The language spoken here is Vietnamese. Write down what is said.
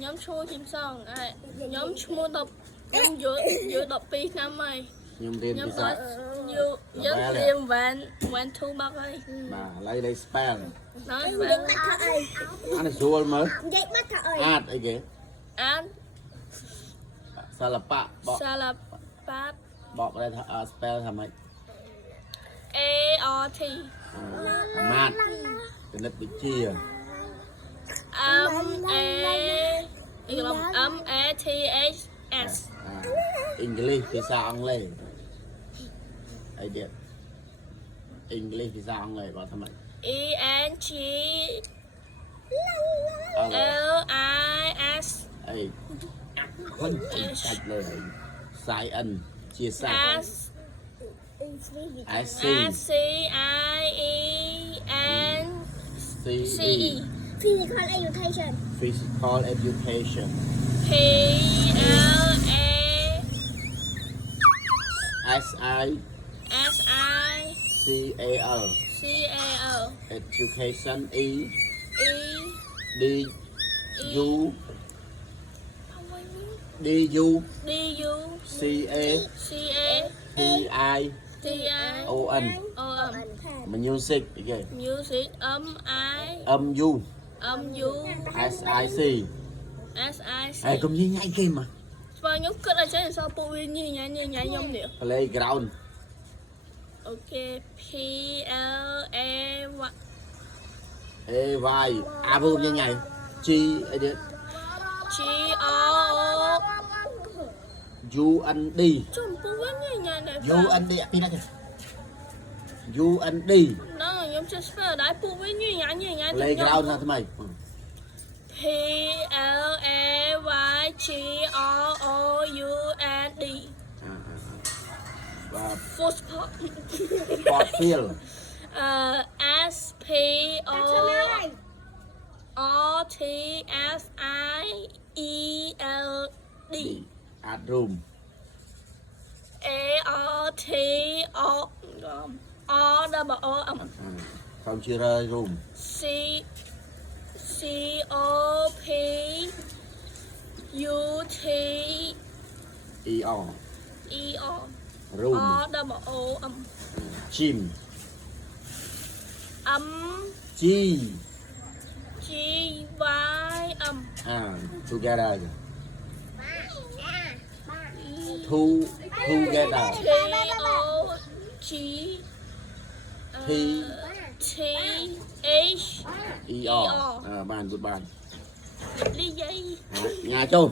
nhóm chua chim song nhóm chua đọc nhóm giữa đọc pi năm ơi nhóm đó nhiều rất tiền vạn thu bạc ơi mà lấy spell nói Dạy mắt thợ ơi. anh là xua mới Dạy mắt thợ ơi. ad ấy kìa án salapa salad bát bọ đây spellทำไม AOT mát cái nét bị chia ATHS English ភាសាអង់គ្លេសអីទៀត English ភាសាអង់គ្លេសបើថ្មី ENG LIS អីខុញចាច់លើសាយ N ជាសាច់ SC SCIEN CE Physical education. Physical Education PLA SI CAL CAL Education E E D U D U DU CA CA TI TI ON OM Music kìa Music âm U U SIC SIC Ê cũng như nhảy game mà và nhóm kết là trái sao bộ viên như nhảy nhông điệu Playground ok PLA Y à vô như nhảy Chi ấy đi GO UND chồng bộ viên như nhảy này UND đi lại UND nó là nhóm chơi spell đại bộ viên như nhảy Playground là thế mày PLAYGOOUND và Football Sport Field SPORTFIELD Art Room ARTOOM Computer Room ER Room COPUTER Gym G GY Together Together TOG T TH ER bàn good bàn đi dây nhà chung